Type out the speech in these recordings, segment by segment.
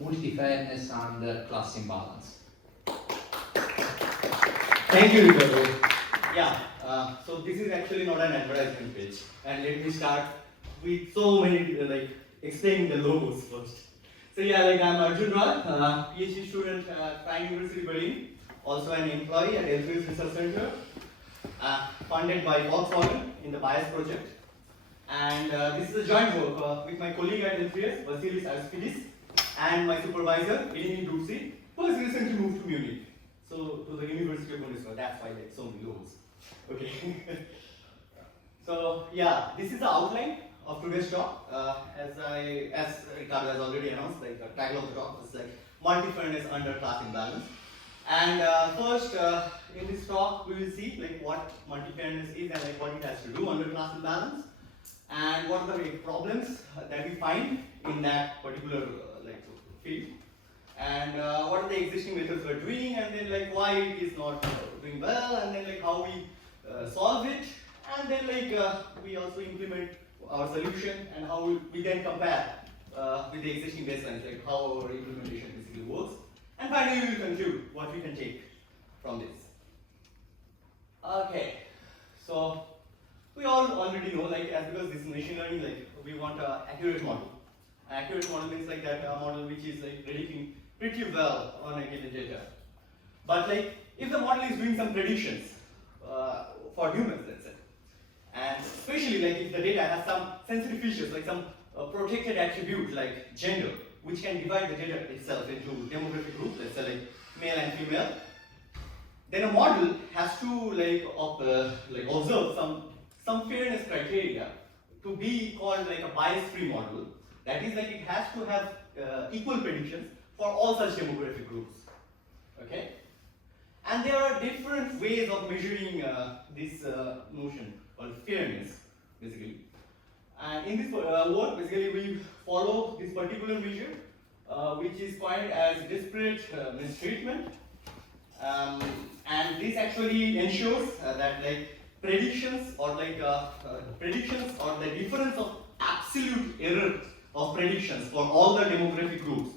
multi-fairness and class imbalance. Thank you, Ricardo. Yeah, so this is actually not an advertisement page, and let me start with so many explaining the logos first. So yeah, I'm Arjun Roy, PhD student at Prime University Berlin, also an employee at Elsevier Research Center, funded by Volkswagen in the BIAS project. And this is a joint work with my colleague at Elsevier, Vasilis Arispidis, and my supervisor, Eleni Dutsi, who has recently moved to Munich. So to the University of Bundeswehr, that's why so many logos. Okay. So yeah, this is the outline of today's talk. As Ricardo has already announced, the title of the talk is multi-fairness under class imbalance. And first, in this talk, we will see what multi-fairness is and what it has to do under class imbalance, and what are the problems that we find in that particular field, and what are the existing methods we're doing, and then why it is not doing well, and then how we solve it, and then we also implement our solution, and how we then compare with the existing baselines, how our implementation basically works, and finally we will conclude what we can take from this. Okay, so we all already know, because this is machine learning, we want an accurate model. An accurate model means a model which is predicting pretty well on a given data. But if the model is doing some predictions for humans, let's say, and especially if the data has some sensitive features, some protected attribute like gender, which can divide the data itself into demographic groups, let's say male and female, then a model has to observe some fairness criteria to be called a bias-free model. That is, it has to have equal predictions for all such demographic groups. Okay? And there are different ways of measuring this notion called fairness, basically. And in this work, basically, we follow this particular measure, which is coined as disparate mistreatment. And this actually ensures that predictions or the difference of absolute error of predictions for all the demographic groups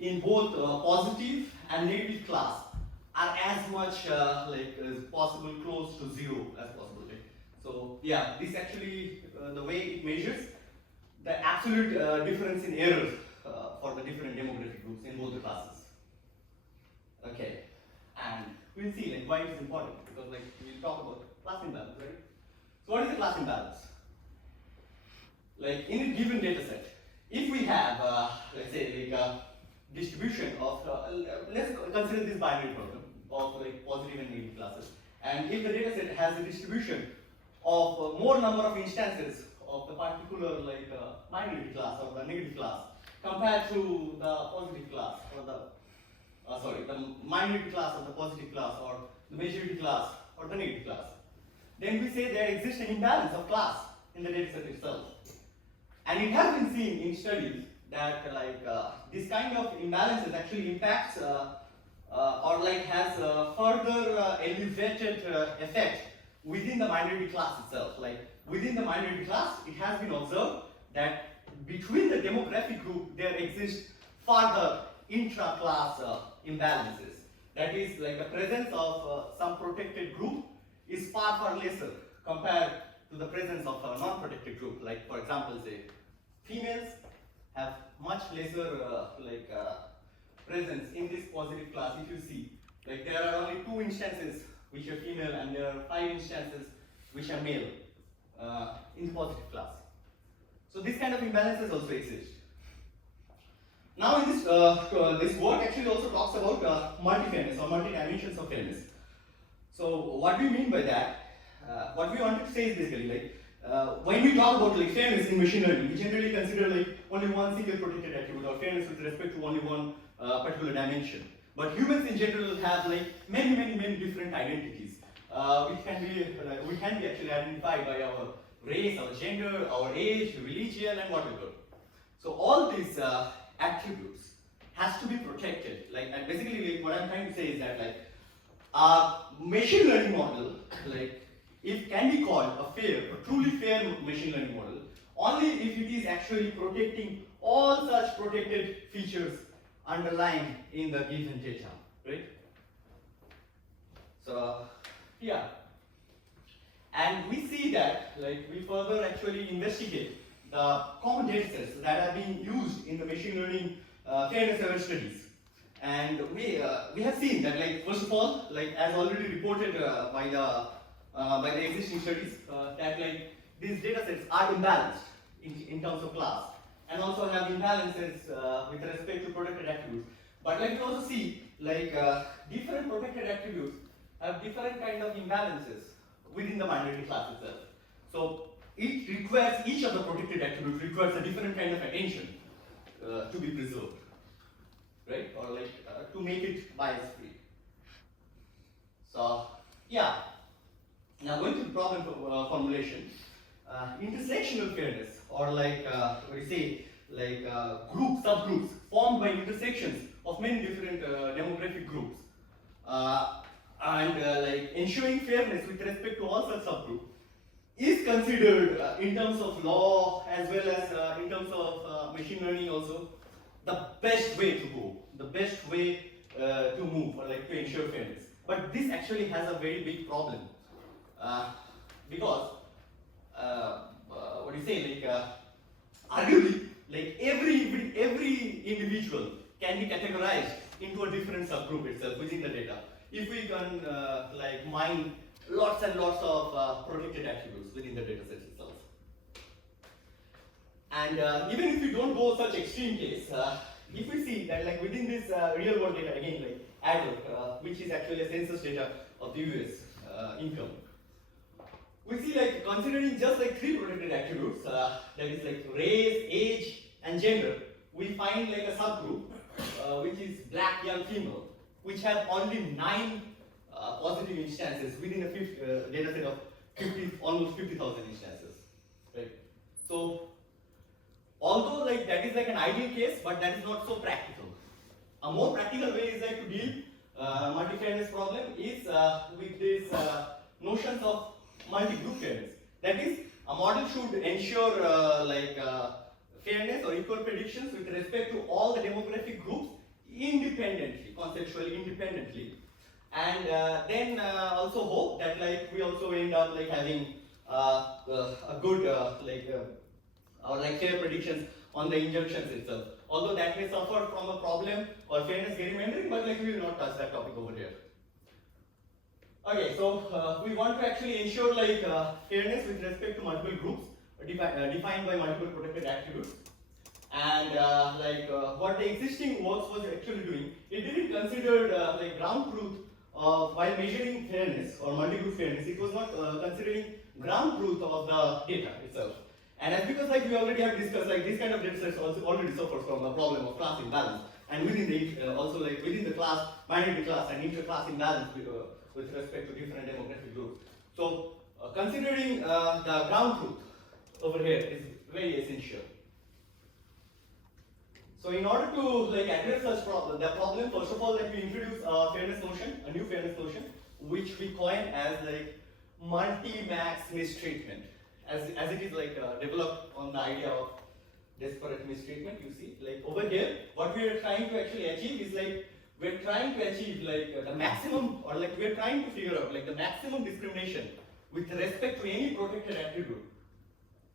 in both positive and negative class are as much as possible close to zero as possible. So yeah, this actually the way it measures the absolute difference in error for the different demographic groups in both the classes. Okay, and we'll see why it's important, because we'll talk about class imbalance, right? So what is the class imbalance? In a given data set, if we have let's say a distribution of let's consider this binary problem of positive and negative classes, and if the data set has a distribution of more number of instances of the particular minority class or the negative class compared to the positive class or the minority class or the positive class or the majority class or the negative class, then we say there exists an imbalance of class in the data set itself. And it has been seen in studies that this kind of imbalances actually impacts or has a further elevated effect within the minority class itself. Within the minority class, it has been observed that between the demographic group there exists further intra-class imbalances. That is, the presence of some protected group is far lesser compared to the presence of a non-protected group. For example, say females have much lesser presence in this positive class. If you see, there are only 2 instances which are female, and there are 5 instances which are male in the positive class. So this kind of imbalances also exist. Now in this this work actually also talks about multi-fairness or multi-dimensions of fairness. So what do you mean by that? What we wanted to say is basically when we talk about fairness in machine learning, we generally consider only one single protected attribute, or fairness with respect to only one particular dimension. But humans in general have many different identities, which can be actually identified by our race, our gender, our age, religion, and whatever. So all these attributes has to be protected. And basically, what I'm trying to say is that a machine learning model, it can be called a truly fair machine learning model only if it is actually protecting all such protected features underlying in the given data, right? So yeah, and we see that like we further actually investigate the common data sets that are being used in the machine learning fairness level studies. And we have seen that, like, first of all, like as already reported by the existing studies, that like these data sets are imbalanced in terms of class, and also have imbalances with respect to protected attributes. But like we also see, like different protected attributes have different kind of imbalances within the minority class itself. So each of the protected attributes requires a different kind of attention to be preserved, right? Or like to make it bias free. So yeah, now going to the problem formulation, intersectional fairness, or like what do you say, like subgroups formed by intersections of many different demographic groups, and like ensuring fairness with respect to all such subgroups is considered in terms of law as well as in terms of machine learning also the best way to go, the best way to move, or like to ensure fairness. But this actually has a very big problem because what do you say, like arguably, like every individual can be categorized into a different subgroup itself within the data if we can like mine lots and lots of protected attributes within the data set itself. And even if we don't go such extreme case, if we see that like within this real world data, again like adult, which is actually a census data of the US income, we see like considering just like 3 protected attributes, that is like race, age, and gender, we find like a subgroup which is black young female, which have only 9 positive instances within a data set of almost 50,000 instances, right? So although like that is like an ideal case, but that is not so practical. A more practical way is like to deal multi-fairness problem is with this notions of multi-group fairness. That is, a model should ensure fairness or equal predictions with respect to all the demographic groups independently, conceptually independently, and then also hope that like we also end up like having a good or like fair predictions on the injunctions itself. Although that may suffer from a problem or fairness gerrymandering, but like we will not touch that topic over here. Okay, so we want to actually ensure like fairness with respect to multiple groups defined by multiple protected attributes. And what the existing works was actually doing, it didn't consider like ground truth while measuring fairness or multi-group fairness. It was not considering ground truth of the data itself. And that's because like we already have discussed, like this kind of data sets also already suffers from the problem of class imbalance, and within the also like within the class, minority class and inter-class imbalance with respect to different demographic groups. So considering the ground truth over here is very essential. So in order to like address such problem, first of all, like we introduce a fairness notion, a new fairness notion, which we coin as like multi-max mistreatment, as it is like developed on the idea of disparate mistreatment. You see, like over here, what we are trying to actually achieve is like we're trying to achieve like the maximum, or like we're trying to figure out like the maximum discrimination with respect to any protected attribute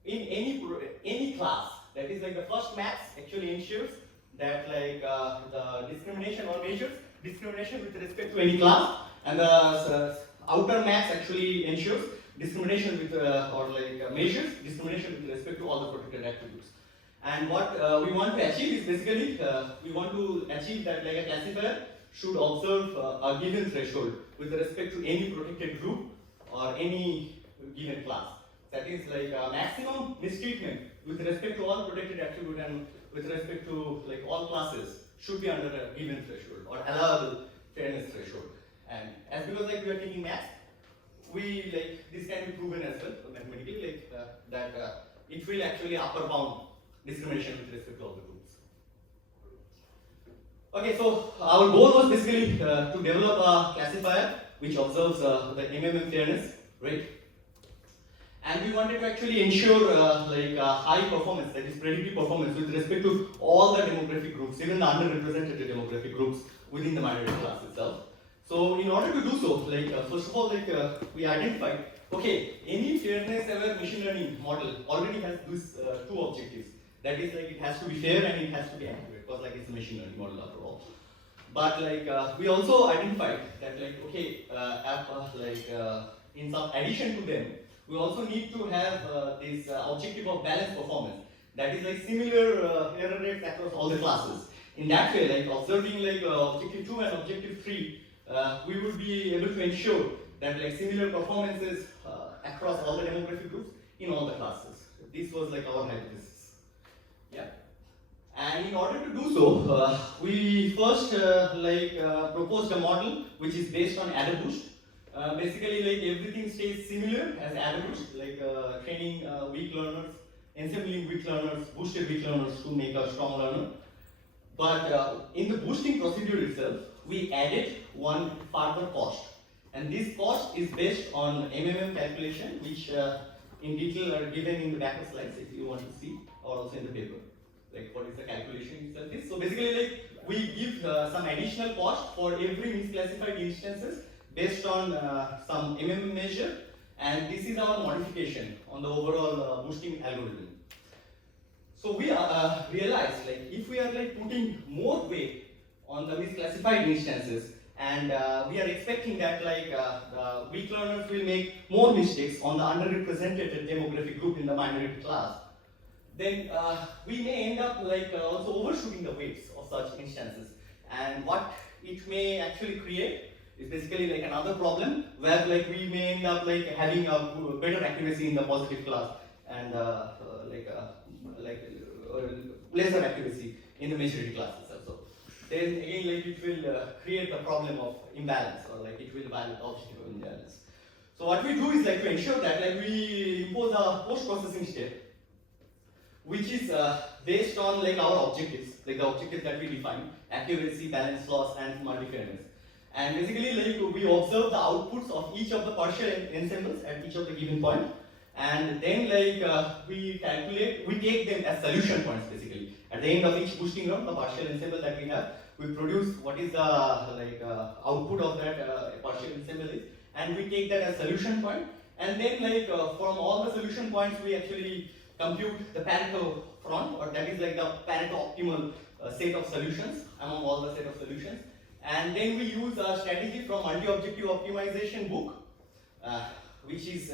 in any class. That is like the first max actually ensures that like the discrimination or measures discrimination with respect to any class, and the outer max actually ensures discrimination with measures discrimination with respect to all the protected attributes. And what we want to achieve is basically we want to achieve that like a classifier should observe a given threshold with respect to any protected group or any given class. That is like a maximum mistreatment with respect to all protected attribute and with respect to like all classes should be under a given threshold or allowable fairness threshold. And as because like we are taking max, we like this can be proven as well mathematically, like that it will actually upper bound discrimination with respect to all the groups. Okay, so our goal was basically to develop a classifier which observes the MMM fairness, right? And we wanted to actually ensure high performance, that is predictive performance with respect to all the demographic groups, even the underrepresented demographic groups within the minority class itself. So in order to do so, first of all, we identified, okay, any fairness-aware machine learning model already has these two objectives. That is, it has to be fair and it has to be accurate, because it's a machine learning model after all. But we also identified that in some addition to them, we also need to have this objective of balanced performance. That is similar error rates across all the classes. In that way, observing objective 2 and objective 3, we would be able to ensure that similar performances across all the demographic groups in all the classes. This was our hypothesis. Yeah. And in order to do so, we first proposed a model which is based on adder boost. Basically, everything stays similar as adder boost, training weak learners, ensembling weak learners, boosted weak learners to make a strong learner. But in the boosting procedure itself, we added one further cost. And this cost is based on MMM calculation, which in detail are given in the backup slides if you want to see, or also in the paper. What is the calculation itself is. So basically, we give some additional cost for every misclassified instances based on some MMM measure, and this is our modification on the overall boosting algorithm. So we realized if we are putting more weight on the misclassified instances, and we are expecting that the weak learners will make more mistakes on the underrepresented demographic group in the minority class, then we may end up also overshooting the weights of such instances. And what it may actually create is basically another problem where we may end up having a better accuracy in the positive class and lesser accuracy in the majority classes also. Then again it will create a problem of imbalance, or it will violate the objective of imbalance. So what we do is to ensure that we impose a post-processing step which is based on our objectives, the objectives that we define: accuracy, balance loss, and multi-fairness. And basically we observe the outputs of each of the partial ensembles at each of the given point, and then we calculate, we take them as solution points basically. At the end of each boosting round, the partial ensemble that we have, we produce what is the output of that partial ensemble is, and we take that as solution point, and then from all the solution points we actually compute the Pareto front, or that is the Pareto optimal set of solutions among all the set of solutions. And then we use a strategy from multi-objective optimization book, which is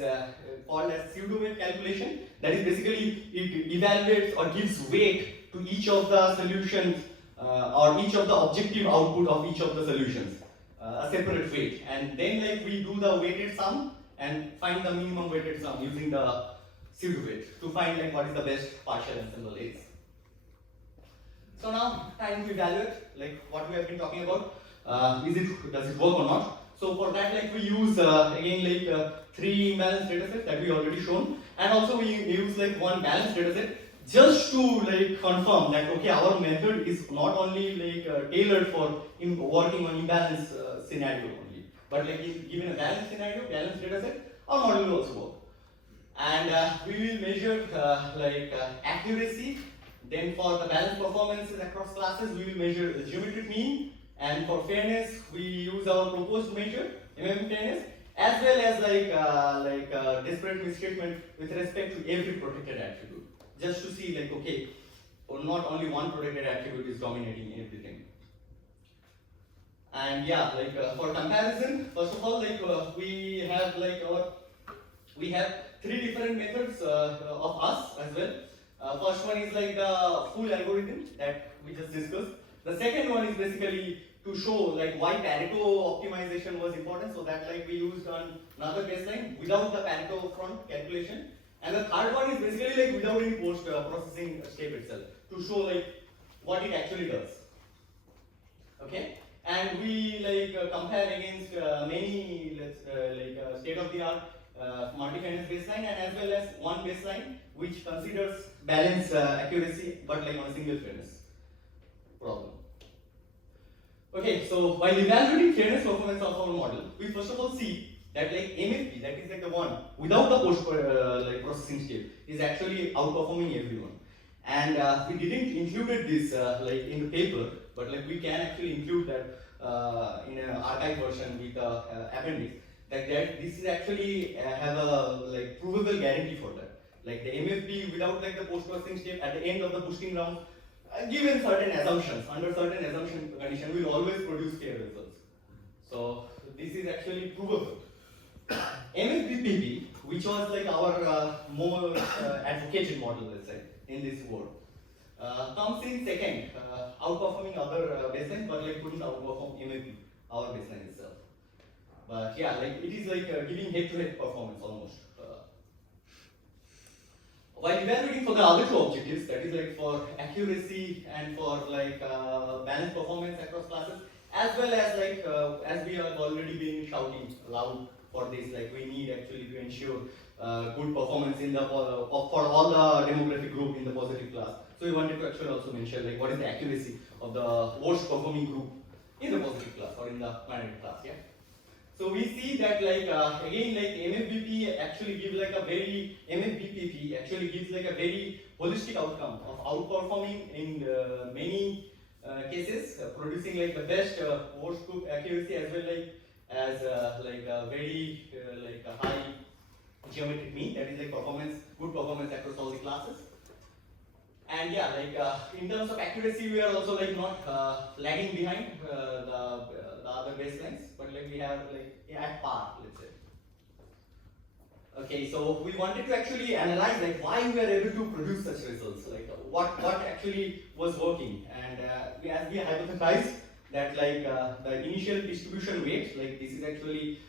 called as pseudo-weight calculation. That is basically, it evaluates or gives weight to each of the solutions or each of the objective output of each of the solutions, a separate weight. And then we do the weighted sum and find the minimum weighted sum using the pseudo-weight to find what is the best partial ensemble is. So now time to evaluate what we have been talking about. Does it work or not? So for that we use again 3 imbalanced datasets that we already shown, and also we use one balanced dataset just to confirm that okay, our method is not only tailored for working on imbalance scenario only, but given a balanced scenario, balanced dataset, our model will also work. And we will measure accuracy. Then for the balanced performances across classes, we will measure the geometric mean. And for fairness, we use our proposed measure, MMM fairness, as well as disparate mistreatment with respect to every protected attribute, just to see okay, not only one protected attribute is dominating everything. And yeah, for comparison, first of all, we have we have 3 different methods of us as well. First one is the full algorithm that we just discussed. The second one is basically to show why Pareto optimization was important, so that we used on another baseline without the Pareto front calculation. And the third one is basically without any post processing step itself, to show what it actually does. Okay, and we compare against many state of the art multi-fairness baseline, and as well as one baseline which considers balance accuracy but on a single fairness problem. Okay, so while evaluating fairness performance of our model, we first of all see that like MFP, that is like the one without the post like processing step, is actually outperforming everyone. And we didn't included this like in the paper, but like we can actually include that in an archive version with appendix. That this is actually have a like provable guarantee for that. Like the MFP without like the post processing step at the end of the boosting round, given certain assumptions, under certain assumption condition, will always produce fair results. So this is actually provable. MFPPP, which was like our more advocated model, let's say, in this world, comes in second, outperforming other baselines, but like couldn't outperform MFP, our baseline itself. But yeah, like it is like giving head-to-head performance almost. While evaluating for the other two objectives, that is like for accuracy and for like balanced performance across classes, as well as like as we have already been shouting loud for this, like we need actually to ensure good performance in the for all the demographic group in the positive class. So we wanted to actually also mention like what is the accuracy of the worst performing group in the positive class or in the minority class. Yeah. So we see that like again like MFBP actually gives like a very MFBPP actually gives like a very holistic outcome of outperforming in many cases, producing like the best worst group accuracy as well as like a very like a high geometric mean, that is like good performance across all the classes. And yeah, like in terms of accuracy, we are also like not lagging behind the other baselines, but like we have like at par, let's say. Okay, so we wanted to actually analyze like why we are able to produce such results, like what actually was working, and as we hypothesized that like the initial distribution weight, like this is actually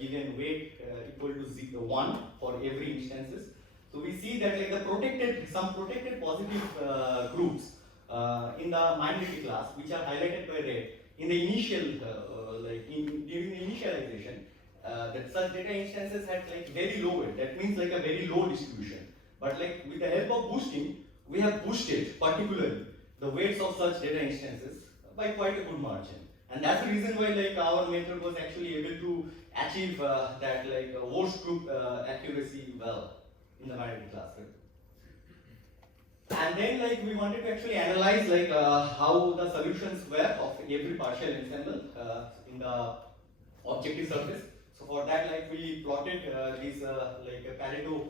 given weight equal to 1 for every instances. So we see that like some protected positive groups in the minority class, which are highlighted by red, in the initial during the initialization, that such data instances had like very low weight. That means like a very low distribution. But like with the help of boosting, we have boosted particularly the weights of such data instances by quite a good margin. And that's the reason why like our method was actually able to achieve that like worst group accuracy well in the minority class. And then like we wanted to actually analyze like how the solutions were of every partial ensemble in the objective surface. So for that, like we plotted these like Pareto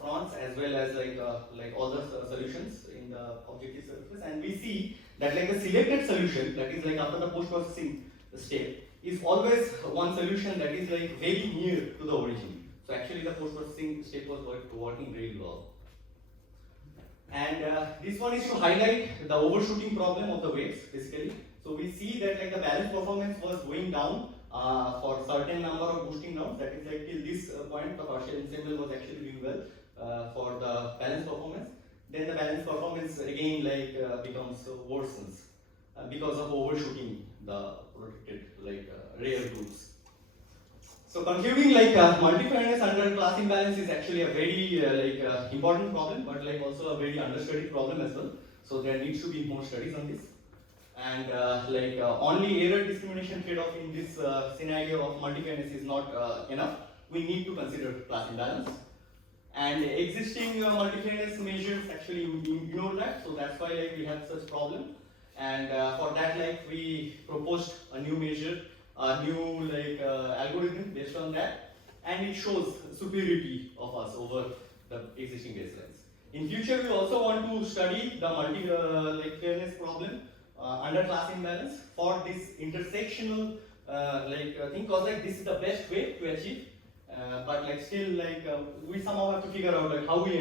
fronts as well as like all the solutions in the objective surface, and we see that like the selected solution, that is like after the post processing step, is always one solution that is like very near to the origin. So actually the post processing step was working really well. And this one is to highlight the overshooting problem of the weights basically. So we see that like the balance performance was going down for certain number of boosting rounds. That is like till this point the partial ensemble was actually doing well for the balance performance. Then the balance performance again like becomes worsens because of overshooting the protected like rare groups. So concluding like multifairness under class imbalance is actually a very important problem, but like also a very understudied problem as well. So there needs to be more studies on this. And only error discrimination trade-off in this scenario of multifairness is not enough. We need to consider class imbalance. And existing multifairness measures actually we ignore that, so that's why like we have such problem. And for that like we proposed a new measure, a new algorithm based on that, and it shows superiority of us over the existing baselines. In future, we also want to study the fairness problem under class imbalance for this intersectional thing, because like this is the best way to achieve. But like still we somehow have to figure out like how we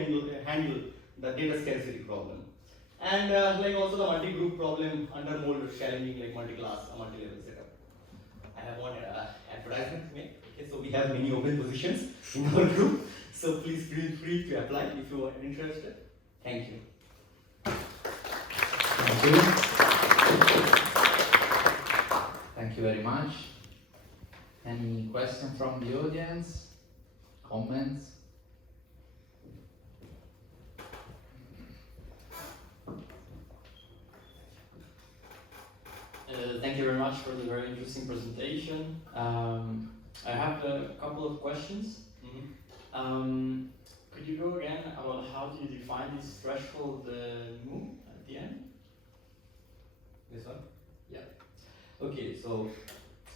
handle the data scarcity problem, and like also the multi-group problem under more challenging like multi-class multi-level setup. I have one advertisement to make. Okay, so we have many open positions in our group, so please feel free to apply if you are interested. Thank you. Thank you. Thank you very much. Any question from the audience? Comments? Thank you very much for the very interesting presentation. I have a couple of questions. Could you go again about how do you define this threshold mu at the end? This one? Yeah. Okay, so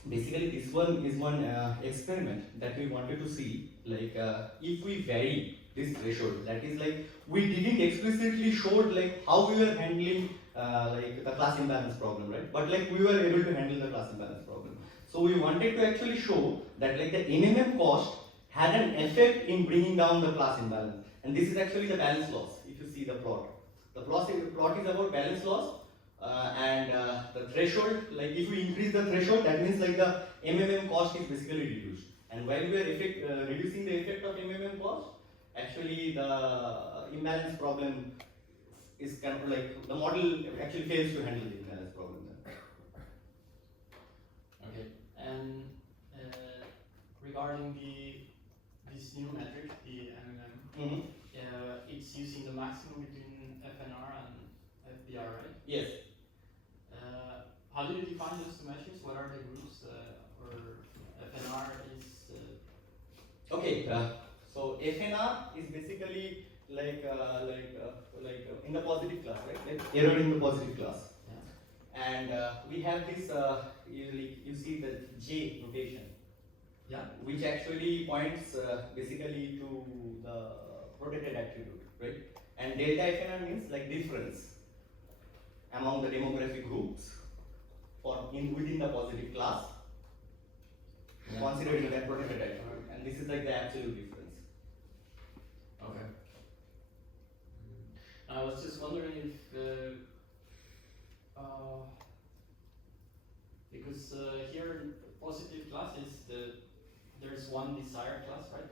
basically this one is one experiment that we wanted to see, like if we vary this threshold, that is like we didn't explicitly showed like how we were handling like the class imbalance problem, right? But like we were able to handle the class imbalance problem. So we wanted to actually show that like the MMM cost had an effect in bringing down the class imbalance. And this is actually the balance loss, if you see the plot. The plot is about balance loss. The threshold, like if we increase the threshold, that means like the MMM cost is basically reduced. And while we are reducing the effect of MMM cost, actually the imbalance problem is kind of like the model actually fails to handle the imbalance problem. Okay. And regarding this new metric, the MMM, it's using the maximum between FNR and FBR, right? Yes. How do you define those two measures? What are the groups, or FNR is? Okay. So FNR is basically like in the positive class, right? Like error in the positive class. Yeah. And we have this. You see the J notation. Yeah. Which actually points basically to the protected attribute, right? And delta FNR means like difference among the demographic groups within the positive class, considering that protected attribute, and this is like the absolute difference. Okay. I was just wondering if because here positive class is there's one desired class, right?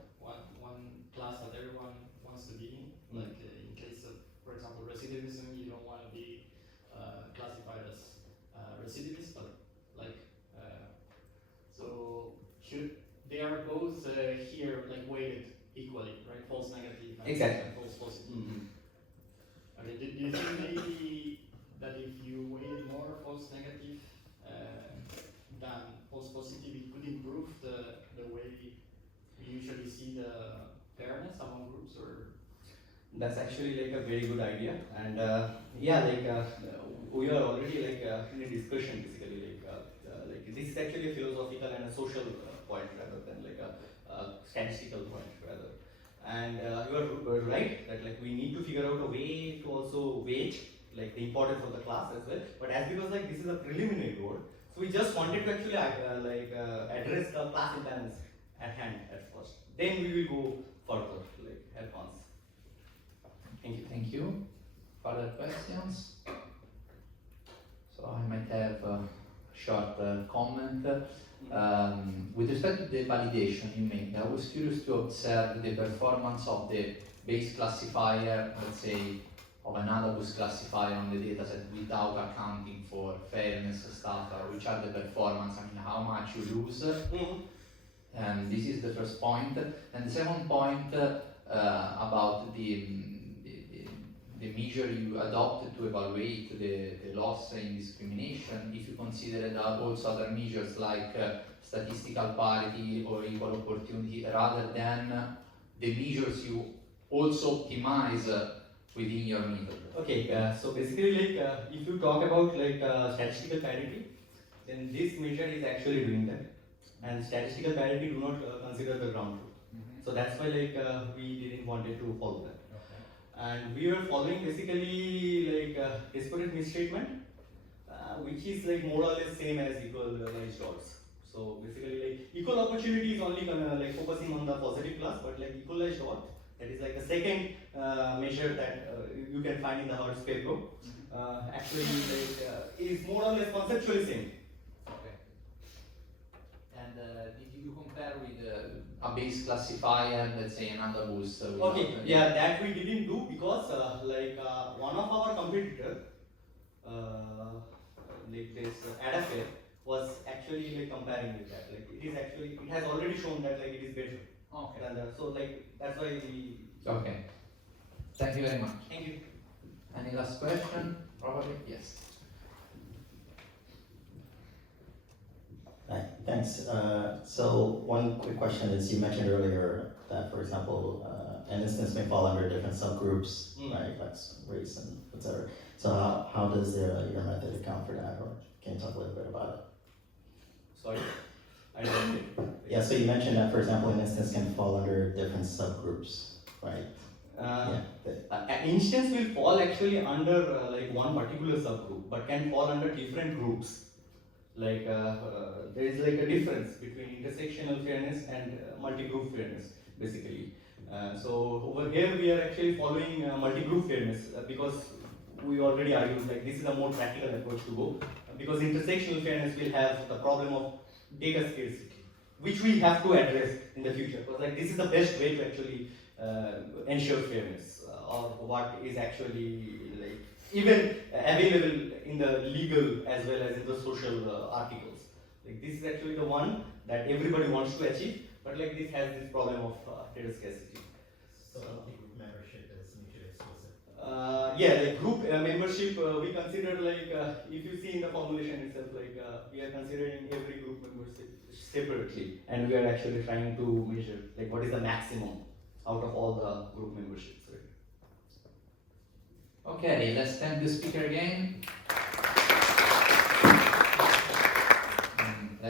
One class that everyone wants to be in. Like in case of, for example, recidivism, you don't want to be classified as recidivist, but like so they are both here like weighted equally, right? False negative and false positive. Okay. Do you think maybe that if you weighted more false negative than false positive, it could improve the way we usually see the fairness among groups, or? That's actually like a very good idea, and yeah, like we are already like in a discussion basically, like this is actually a philosophical and a social point rather than like a statistical point rather. And you are right that like we need to figure out a way to also weight like the importance of the class as well. But as because like this is a preliminary goal, so we just wanted to actually address the class imbalance at hand at first. Then we will go further, like advance. Thank you. Thank you. Further questions? So I might have a short comment. With respect to the validation you made, I was curious to observe the performance of the base classifier, let's say, of an analogous classifier on the dataset without accounting for fairness stuff, which are the performance, I mean, how much you lose. And this is the first point. And the second point about the measure you adopted to evaluate the loss in discrimination, if you consider also other measures like statistical parity or equal opportunity, rather than the measures you also optimize within your method. Okay, so basically like if you talk about like statistical parity, then this measure is actually doing that. And statistical parity do not consider the ground truth. So that's why like we didn't wanted to follow that. And we were following basically like disparate misstatement, which is like more or less same as equalized odds. So basically like equal opportunity is only like focusing on the positive class, but like equalized odds, that is like the second measure that you can find in the Hertz paper, actually like, is more or less conceptually same. Okay. And did you compare with a base classifier, let's say another boost? Okay, yeah, that we didn't do because one of our competitor, like this Adafare, was actually like comparing with that. Like it has already shown that like it is better. Okay. Than that. So like that's why we. Okay. Thank you very much. Thank you. Any last question? Probably yes. Thanks. thanks. So one quick question is, you mentioned earlier that, for example, an instance may fall under different subgroups, right, like race and et cetera. So how does your method account for that, or can you talk a little bit about it? Sorry, I don't get it. Yeah, so you mentioned that, for example, an instance can fall under different subgroups, right? An instance will fall actually under like one particular subgroup, but can fall under different groups. Like there is like a difference between intersectional fairness and multi-group fairness, basically. So over here we are actually following multi-group fairness because we already argued like this is a more practical approach to go, because intersectional fairness will have the problem of data scarcity, which we have to address in the future, because like this is the best way to actually ensure fairness or what is actually like even available in the legal as well as in the social articles. Like this is actually the one that everybody wants to achieve, but like this has this problem of data scarcity. So multi-group membership is mutually exclusive. Yeah, like group membership, we consider like if you see in the formulation itself, like we are considering every group membership separately, and we are actually trying to measure like what is the maximum out of all the group memberships. Right? Okay, let's thank the speaker again.